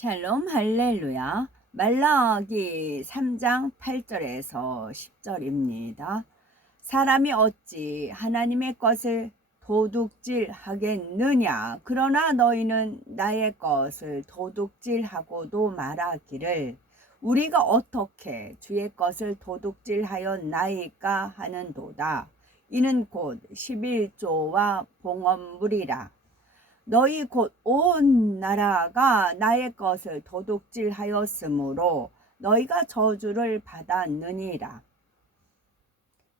샬롬 할렐루야. 말라기 3장 8절에서 10절입니다. 사람이 어찌 하나님의 것을 도둑질하겠느냐. 그러나 너희는 나의 것을 도둑질하고도 말하기를 우리가 어떻게 주의 것을 도둑질하였나이까 하는도다. 이는 곧 11조와 봉헌물이라. 너희 곧 온 나라가 나의 것을 도둑질하였으므로 너희가 저주를 받았느니라.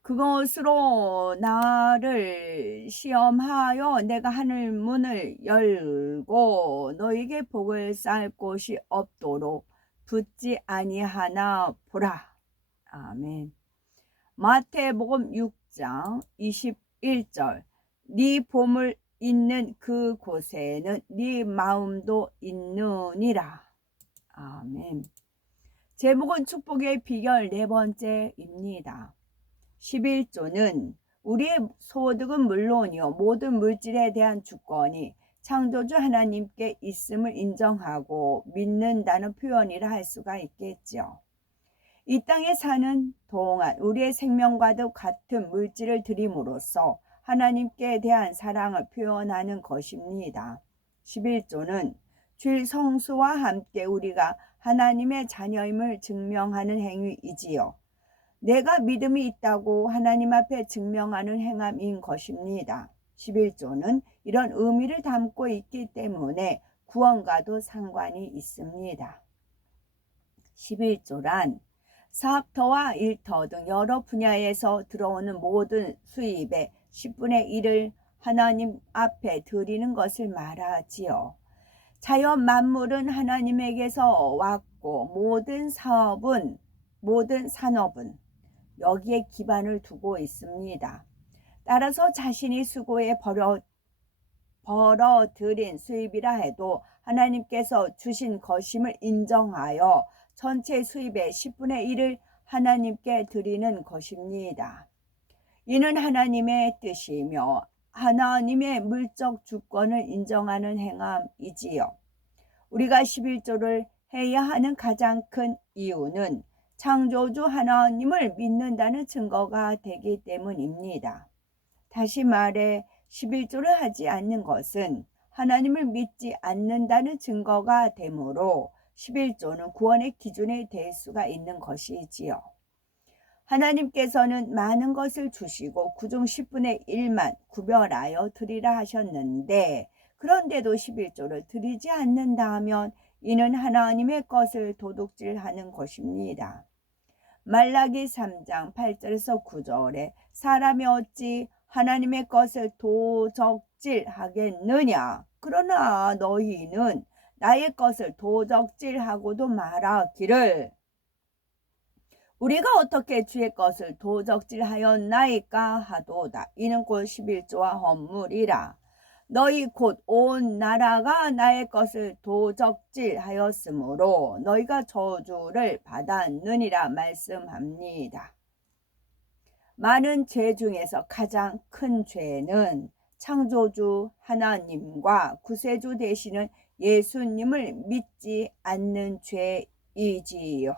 그것으로 나를 시험하여 내가 하늘 문을 열고 너희에게 복을 쌓을 곳이 없도록 붙지 아니하나 보라. 아멘. 마태복음 6장 21절. 네 보물 있는 그 곳에는 네 마음도 있느니라. 아멘. 제목은 축복의 비결 네 번째입니다. 11조는 우리의 소득은 물론이요 모든 물질에 대한 주권이 창조주 하나님께 있음을 인정하고 믿는다는 표현이라 할 수가 있겠죠. 이 땅에 사는 동안 우리의 생명과도 같은 물질을 드림으로써 하나님께 대한 사랑을 표현하는 것입니다. 11조는 주일 성수와 함께 우리가 하나님의 자녀임을 증명하는 행위이지요. 내가 믿음이 있다고 하나님 앞에 증명하는 행함인 것입니다. 11조는 이런 의미를 담고 있기 때문에 구원과도 상관이 있습니다. 11조란 사업터와 일터 등 여러 분야에서 들어오는 모든 수입의 10분의 1을 하나님 앞에 드리는 것을 말하지요. 자연 만물은 하나님에게서 왔고 모든 산업은 여기에 기반을 두고 있습니다. 따라서 자신이 수고해 벌어들인 수입이라 해도 하나님께서 주신 것임을 인정하여 전체 수입의 10분의 1을 하나님께 드리는 것입니다. 이는 하나님의 뜻이며 하나님의 물적 주권을 인정하는 행함이지요. 우리가 11조를 해야 하는 가장 큰 이유는 창조주 하나님을 믿는다는 증거가 되기 때문입니다. 다시 말해 11조를 하지 않는 것은 하나님을 믿지 않는다는 증거가 되므로 11조는 구원의 기준이 될 수가 있는 것이지요. 하나님께서는 많은 것을 주시고 그중 10분의 1만 구별하여 드리라 하셨는데 그런데도 11조를 드리지 않는다 하면 이는 하나님의 것을 도둑질하는 것입니다. 말라기 3장 8절에서 9절에 사람이 어찌 하나님의 것을 도적질하겠느냐. 그러나 너희는 나의 것을 도적질하고도 말하기를 우리가 어떻게 주의 것을 도적질하였나이까 하도다. 이는 곧 11조와 헌물이라. 너희 곧 온 나라가 나의 것을 도적질하였으므로 너희가 저주를 받았느니라 말씀합니다. 많은 죄 중에서 가장 큰 죄는 창조주 하나님과 구세주 되시는 예수님을 믿지 않는 죄이지요.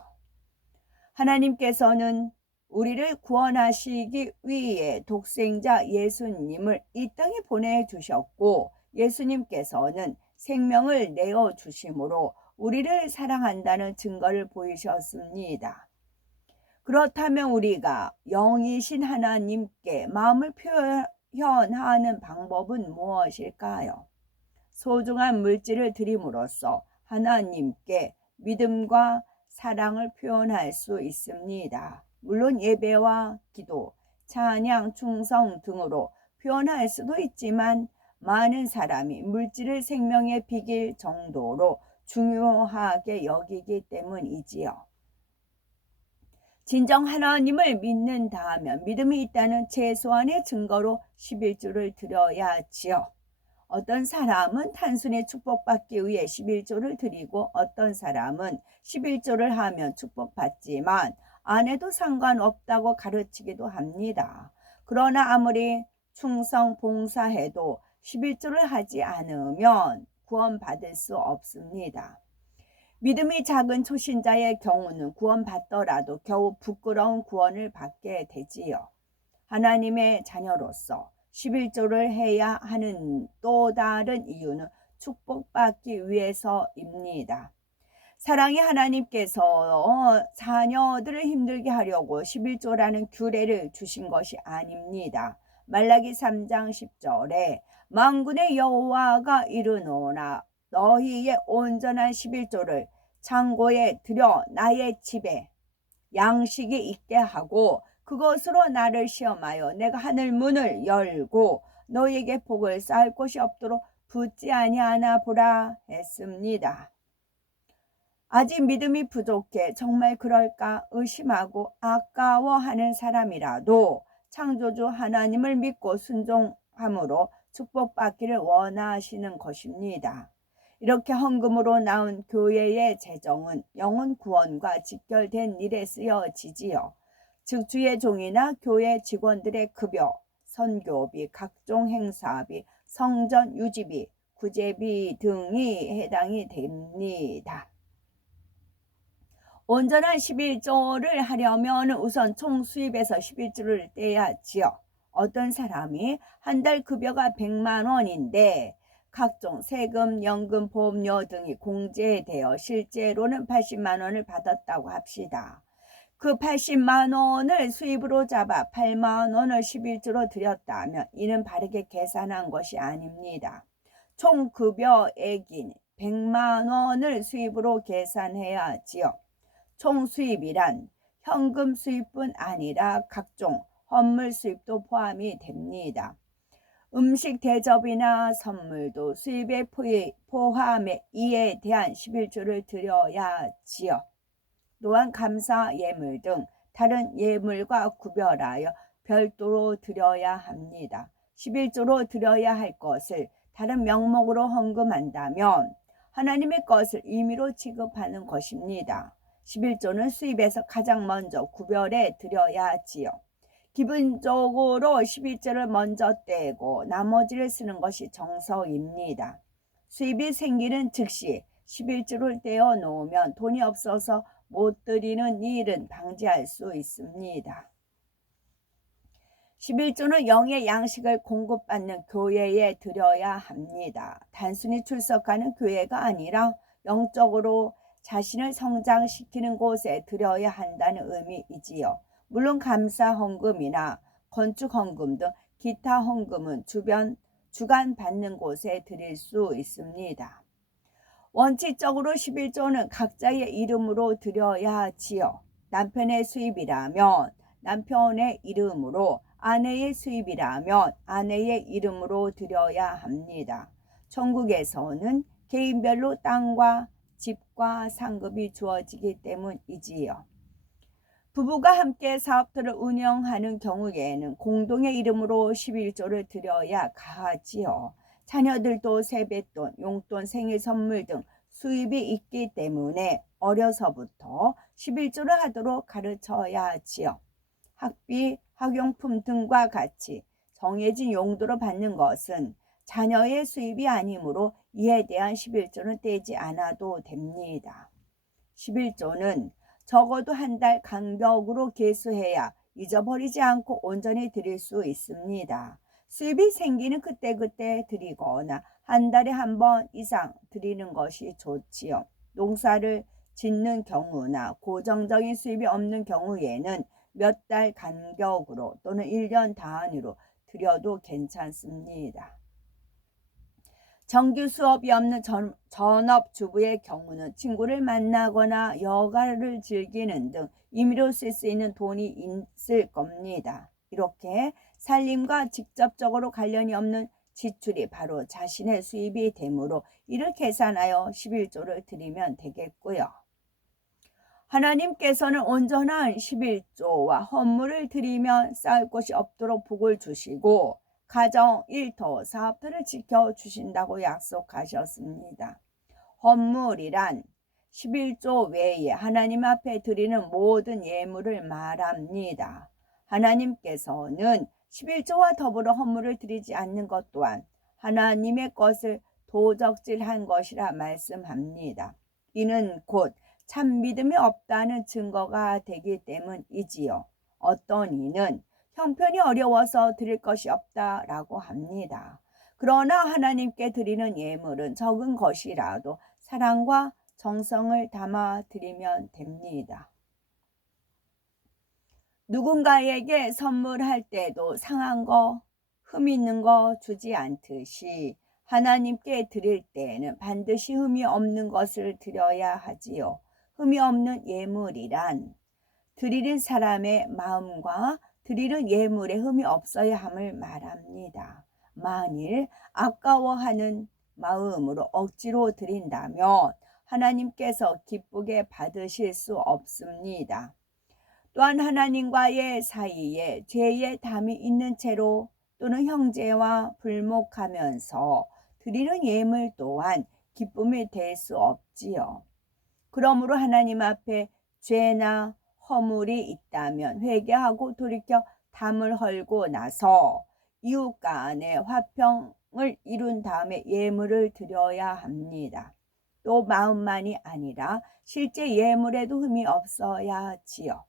하나님께서는 우리를 구원하시기 위해 독생자 예수님을 이 땅에 보내주셨고 예수님께서는 생명을 내어주심으로 우리를 사랑한다는 증거를 보이셨습니다. 그렇다면 우리가 영이신 하나님께 마음을 표현하는 방법은 무엇일까요? 소중한 물질을 드림으로써 하나님께 믿음과 사랑을 표현할 수 있습니다. 물론 예배와 기도, 찬양, 충성 등으로 표현할 수도 있지만 많은 사람이 물질을 생명의 비길 정도로 중요하게 여기기 때문이지요. 진정 하나님을 믿는다 하면 믿음이 있다는 최소한의 증거로 11조를 드려야지요. 어떤 사람은 단순히 축복받기 위해 11조를 드리고 어떤 사람은 11조를 하면 축복받지만 안 해도 상관없다고 가르치기도 합니다. 그러나 아무리 충성 봉사해도 11조를 하지 않으면 구원받을 수 없습니다. 믿음이 작은 초신자의 경우는 구원받더라도 겨우 부끄러운 구원을 받게 되지요. 하나님의 자녀로서 11조를 해야 하는 또 다른 이유는 축복받기 위해서입니다. 사랑의 하나님께서 자녀들을 힘들게 하려고 11조라는 규례를 주신 것이 아닙니다. 말라기 3장 10절에 만군의 여호와가 이르노라 너희의 온전한 11조를 창고에 들여 나의 집에 양식이 있게 하고 그것으로 나를 시험하여 내가 하늘 문을 열고 너희에게 복을 쌓을 곳이 없도록 붙지 아니하나 보라 했습니다. 아직 믿음이 부족해 정말 그럴까 의심하고 아까워하는 사람이라도 창조주 하나님을 믿고 순종함으로 축복받기를 원하시는 것입니다. 이렇게 헌금으로 나온 교회의 재정은 영혼 구원과 직결된 일에 쓰여지지요. 즉 주의 종이나 교회 직원들의 급여, 선교비, 각종 행사비, 성전 유지비, 구제비 등이 해당이 됩니다. 온전한 11조를 하려면 우선 총 수입에서 11조를 떼야지요. 어떤 사람이 한 달 급여가 100만 원인데 각종 세금, 연금, 보험료 등이 공제되어 실제로는 80만 원을 받았다고 합시다. 그 80만 원을 수입으로 잡아 8만 원을 11조로 드렸다면 이는 바르게 계산한 것이 아닙니다. 총 급여액인 100만 원을 수입으로 계산해야지요. 총 수입이란 현금 수입뿐 아니라 각종 헌물 수입도 포함이 됩니다. 음식 대접이나 선물도 수입에 포함해 이에 대한 11조를 드려야지요. 또한 감사 예물 등 다른 예물과 구별하여 별도로 드려야 합니다. 11조로 드려야 할 것을 다른 명목으로 헌금한다면 하나님의 것을 임의로 취급하는 것입니다. 11조는 수입에서 가장 먼저 구별해 드려야지요. 기본적으로 11조를 먼저 떼고 나머지를 쓰는 것이 정석입니다. 수입이 생기는 즉시 11조를 떼어 놓으면 돈이 없어서 못 드리는 일은 방지할 수 있습니다. 11조는 영의 양식을 공급받는 교회에 드려야 합니다. 단순히 출석하는 교회가 아니라 영적으로 자신을 성장시키는 곳에 드려야 한다는 의미이지요. 물론 감사 헌금이나 건축 헌금 등 기타 헌금은 주간 받는 곳에 드릴 수 있습니다. 원칙적으로 11조는 각자의 이름으로 드려야 하지요. 남편의 수입이라면 남편의 이름으로, 아내의 수입이라면 아내의 이름으로 드려야 합니다. 천국에서는 개인별로 땅과 집과 상급이 주어지기 때문이지요. 부부가 함께 사업들을 운영하는 경우에는 공동의 이름으로 11조를 드려야 하지요. 자녀들도 세뱃돈, 용돈, 생일 선물 등 수입이 있기 때문에 어려서부터 11조를 하도록 가르쳐야 하지요. 학비, 학용품 등과 같이 정해진 용도로 받는 것은 자녀의 수입이 아니므로 이에 대한 11조는 떼지 않아도 됩니다. 11조는 적어도 한 달 간격으로 계수해야 잊어버리지 않고 온전히 드릴 수 있습니다. 수입이 생기는 그때그때 드리거나 한 달에 한 번 이상 드리는 것이 좋지요. 농사를 짓는 경우나 고정적인 수입이 없는 경우에는 몇 달 간격으로 또는 1년 단위로 드려도 괜찮습니다. 정규 수업이 없는 전업주부의 경우는 친구를 만나거나 여가를 즐기는 등 임의로 쓸 수 있는 돈이 있을 겁니다. 이렇게 살림과 직접적으로 관련이 없는 지출이 바로 자신의 수입이 되므로 이를 계산하여 11조를 드리면 되겠고요. 하나님께서는 온전한 11조와 헌물을 드리면 쌓을 곳이 없도록 복을 주시고 가정, 일터, 사업들을 지켜주신다고 약속하셨습니다. 헌물이란 11조 외에 하나님 앞에 드리는 모든 예물을 말합니다. 하나님께서는 11조와 더불어 헌물을 드리지 않는 것 또한 하나님의 것을 도적질한 것이라 말씀합니다. 이는 곧 참 믿음이 없다는 증거가 되기 때문이지요. 어떤 이는 형편이 어려워서 드릴 것이 없다라고 합니다. 그러나 하나님께 드리는 예물은 적은 것이라도 사랑과 정성을 담아 드리면 됩니다. 누군가에게 선물할 때도 상한 거, 흠 있는 거 주지 않듯이 하나님께 드릴 때에는 반드시 흠이 없는 것을 드려야 하지요. 흠이 없는 예물이란 드리는 사람의 마음과 드리는 예물에 흠이 없어야 함을 말합니다. 만일 아까워하는 마음으로 억지로 드린다면 하나님께서 기쁘게 받으실 수 없습니다. 또한 하나님과의 사이에 죄의 담이 있는 채로 또는 형제와 불목하면서 드리는 예물 또한 기쁨이 될 수 없지요. 그러므로 하나님 앞에 죄나 허물이 있다면 회개하고 돌이켜 담을 헐고 나서 이웃 간에 화평을 이룬 다음에 예물을 드려야 합니다. 또 마음만이 아니라 실제 예물에도 흠이 없어야 하지요.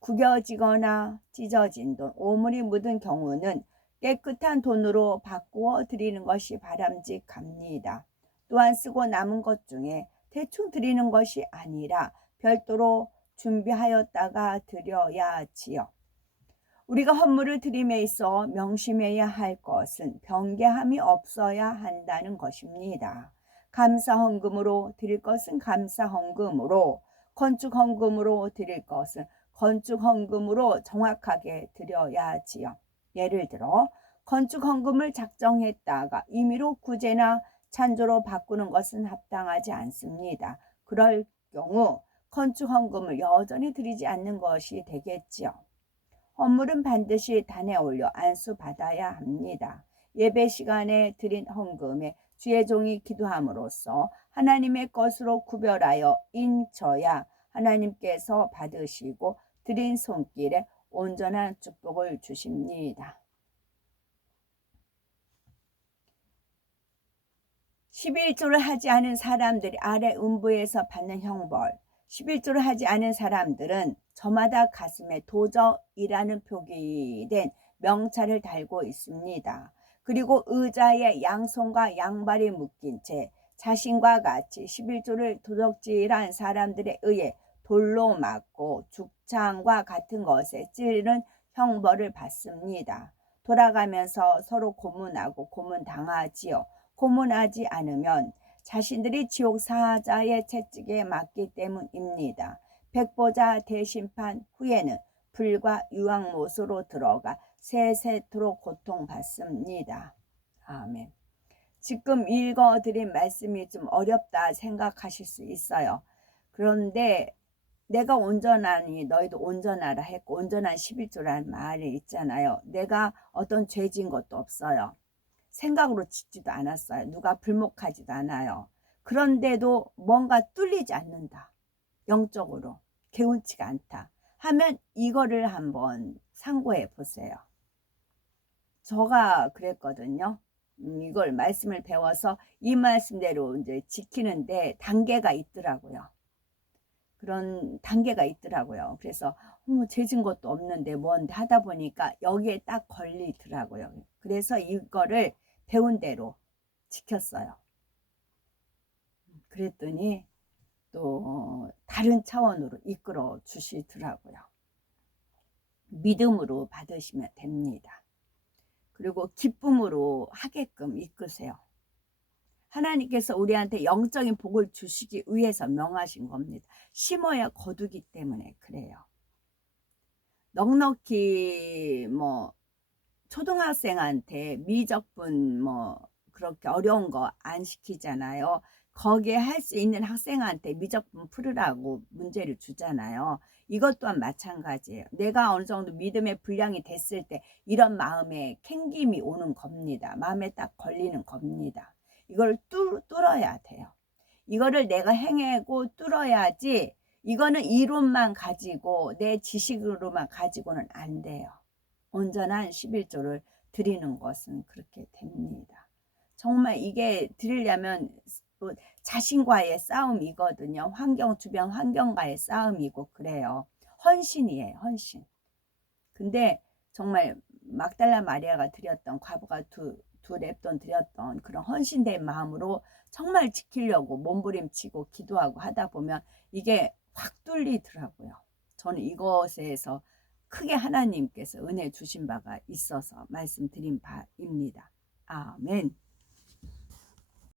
구겨지거나 찢어진 돈, 오물이 묻은 경우는 깨끗한 돈으로 바꾸어 드리는 것이 바람직합니다. 또한 쓰고 남은 것 중에 대충 드리는 것이 아니라 별도로 준비하였다가 드려야 하지요. 우리가 헌물을 드림에 있어 명심해야 할 것은 변개함이 없어야 한다는 것입니다. 감사헌금으로 드릴 것은 감사헌금으로, 건축헌금으로 드릴 것은 건축헌금으로 정확하게 드려야 하지요. 예를 들어 건축헌금을 작정했다가 임의로 구제나 찬조로 바꾸는 것은 합당하지 않습니다. 그럴 경우 건축헌금을 여전히 드리지 않는 것이 되겠지요. 헌물은 반드시 단에 올려 안수받아야 합니다. 예배 시간에 드린 헌금에 주의 종이 기도함으로써 하나님의 것으로 구별하여 인쳐야 하나님께서 받으시고 드린 손길에 온전한 축복을 주십니다. 11조를 하지 않은 사람들이 아래 음부에서 받는 형벌. 11조를 하지 않은 사람들은 저마다 가슴에 도적이라는 표기된 명찰을 달고 있습니다. 그리고 의자에 양손과 양발이 묶인 채 자신과 같이 11조를 도적질한 사람들에 의해 돌로 맞고 죽창과 같은 것에 찔리는 형벌을 받습니다. 돌아가면서 서로 고문하고 고문당하지요. 고문하지 않으면 자신들이 지옥 사자의 채찍에 맞기 때문입니다. 백보자 대심판 후에는 불과 유황못으로 들어가 세세토록 고통받습니다. 아멘. 지금 읽어드린 말씀이 좀 어렵다 생각하실 수 있어요. 그런데 내가 온전하니 너희도 온전하라 했고 온전한 11조라는 말이 있잖아요. 내가 어떤 죄진 것도 없어요. 생각으로 짓지도 않았어요. 누가 불목하지도 않아요. 그런데도 뭔가 뚫리지 않는다. 영적으로 개운치가 않다 하면 이거를 한번 상고해 보세요. 저가 그랬거든요. 이걸 말씀을 배워서 이 말씀대로 이제 지키는데 단계가 있더라고요. 그런 단계가 있더라고요. 그래서 죄진 것도 없는데 뭔데 하다 보니까 여기에 딱 걸리더라고요. 그래서 이거를 배운 대로 지켰어요. 그랬더니 또 다른 차원으로 이끌어 주시더라고요. 믿음으로 받으시면 됩니다. 그리고 기쁨으로 하게끔 이끄세요. 하나님께서 우리한테 영적인 복을 주시기 위해서 명하신 겁니다. 심어야 거두기 때문에 그래요. 넉넉히 초등학생한테 미적분 그렇게 어려운 거 안 시키잖아요. 거기에 할 수 있는 학생한테 미적분 풀으라고 문제를 주잖아요. 이것 또한 마찬가지예요. 내가 어느 정도 믿음의 분량이 됐을 때 이런 마음에 캥김이 오는 겁니다. 마음에 딱 걸리는 겁니다. 이걸 뚫어야 돼요. 이거를 내가 행하고 뚫어야지 이거는 이론만 가지고 내 지식으로만 가지고는 안 돼요. 온전한 11조를 드리는 것은 그렇게 됩니다. 정말 이게 드리려면 또 자신과의 싸움이거든요. 주변 환경과의 싸움이고 그래요. 헌신이에요. 헌신. 근데 정말 막달라 마리아가 드렸던, 과부가 두 렙돈 드렸던 그런 헌신된 마음으로 정말 지키려고 몸부림치고 기도하고 하다 보면 이게 확 뚫리더라고요. 저는 이것에서 크게 하나님께서 은혜 주신 바가 있어서 말씀드린 바입니다. 아멘.